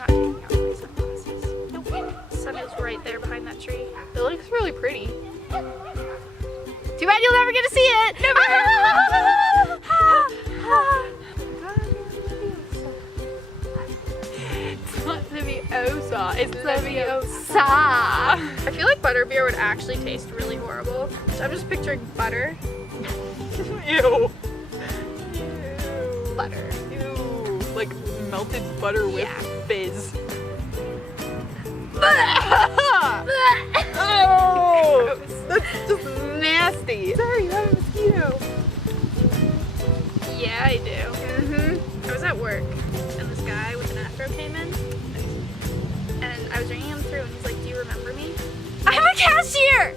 I'm not taking out my sunglasses. Nope. The sun is right there behind that tree. It looks really pretty. Too bad you'll never get to see it! Never! It's not Leviosa, it's Leviosa! I feel like butterbeer would actually taste really horrible. So I'm just picturing butter. Ew. Butter. Ew. Like melted butter with fizz. Oh! That's just nasty. Sorry, you have a mosquito. Yeah, I do. I was at work and this guy with an afro came in. And I was ringing him through and he's like, do you remember me? I'm a cashier!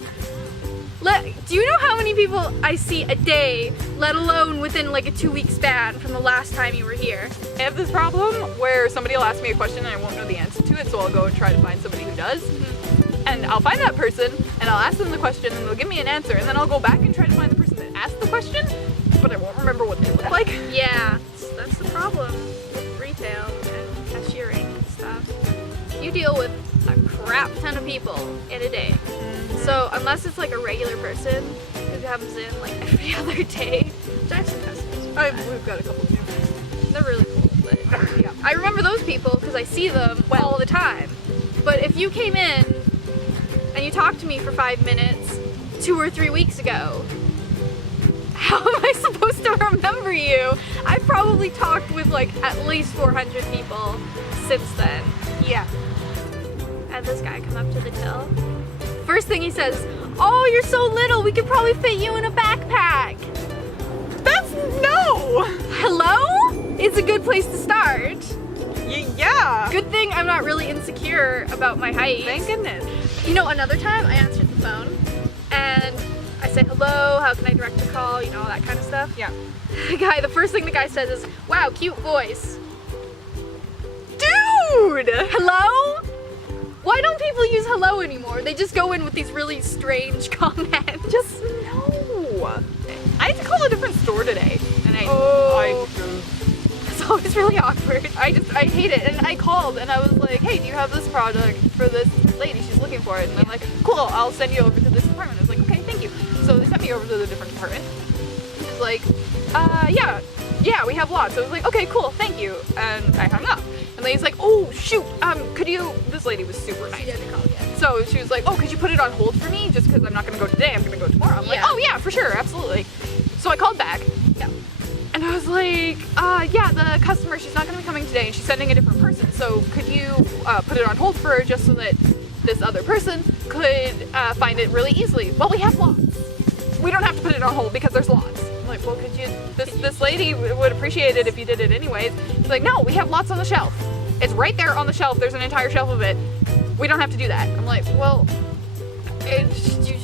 Do you know how many people I see a day, let alone within like a 2-week span from the last time you were here? I have this problem where somebody will ask me a question and I won't know the answer to it, so I'll go and try to find somebody who does. And I'll find that person and I'll ask them the question and they'll give me an answer, and then I'll go back and try to find the person that asked the question, but I won't remember what they look like. Yeah, that's the problem with retail and cashiering and stuff. You deal with a crap ton of people in a day. So unless it's like a regular person who comes in like every other day, which I have some customers. We've got a couple too. They're really cool, but yeah. I remember those people because I see them all the time. But if you came in and you talked to me for 5 minutes 2 or 3 weeks ago, how am I supposed to remember you? I've probably talked with like at least 400 people since then. Yeah. Had this guy come up to the till. First thing he says, oh, you're so little, we could probably fit you in a backpack. That's no! Hello? It's a good place to start. Yeah. Good thing I'm not really insecure about my height. Thank goodness. You know, another time I answered the phone and I said, hello, how can I direct your call? You know, all that kind of stuff. Yeah. The first thing the guy says is, wow, cute voice. Dude! Hello? Why don't people use hello anymore? They just go in with these really strange comments. Just no. I had to call a different store today, and it's always really awkward. I hate it. And I called and I was like, hey, do you have this product for this lady? She's looking for it. And I'm like, cool, I'll send you over to this department. I was like, okay, thank you. So they sent me over to the different department. She's like, yeah, we have lots. So I was like, okay, cool, thank you. And I hung up. And then he's like, oh shoot, could you, this lady was super nice. She didn't call yet. So she was like, oh, could you put it on hold for me? Just because I'm not gonna go today, I'm gonna go tomorrow. I'm like, oh yeah, for sure, absolutely. So I called back. Yeah. And I was like, yeah, the customer, she's not gonna be coming today and she's sending a different person. So could you put it on hold for her just so that this other person could find it really easily? Well, we have lots. We don't have to put it on hold because there's lots. I'm like, well, could you, this lady would appreciate it if you did it anyways. She's like, no, we have lots on the shelf. It's right there on the shelf. There's an entire shelf of it. We don't have to do that. I'm like, well,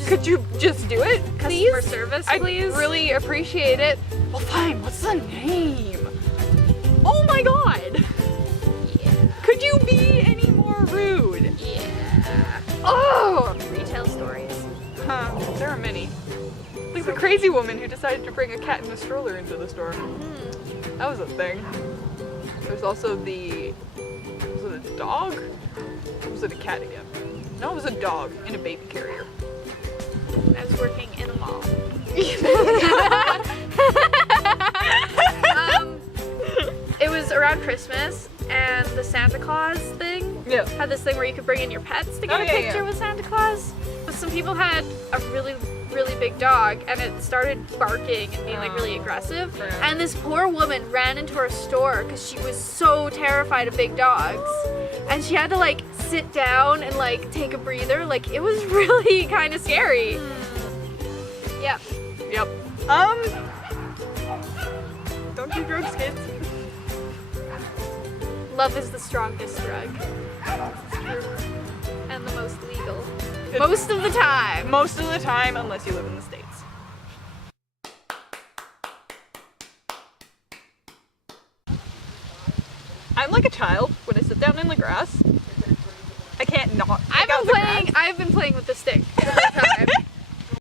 could you just do it, please? Customer service, please? I really appreciate it. Well, fine. What's the name? Oh my god. Yeah. Could you be any more rude? Yeah. Oh. Retail stories. There are many. Like the crazy woman who decided to bring a cat in a stroller into the store. That was a thing. There's also was it a dog? Or was it a cat again? No, it was a dog in a baby carrier. I was working in a mall. It was around Christmas and the Santa Claus thing had this thing where you could bring in your pets to get a picture with Santa Claus. But some people had a really big dog and it started barking and being like really aggressive. And this poor woman ran into our store because she was so terrified of big dogs. And she had to like sit down and like take a breather. Like it was really kind of scary. Yep. Don't do drugs, kids. Love is the strongest drug. It's true. And the most legal. Most of the time. Most of the time, unless you live in the States. I'm like a child when I sit down in the grass. I can't not. I've been playing with the stick the whole time.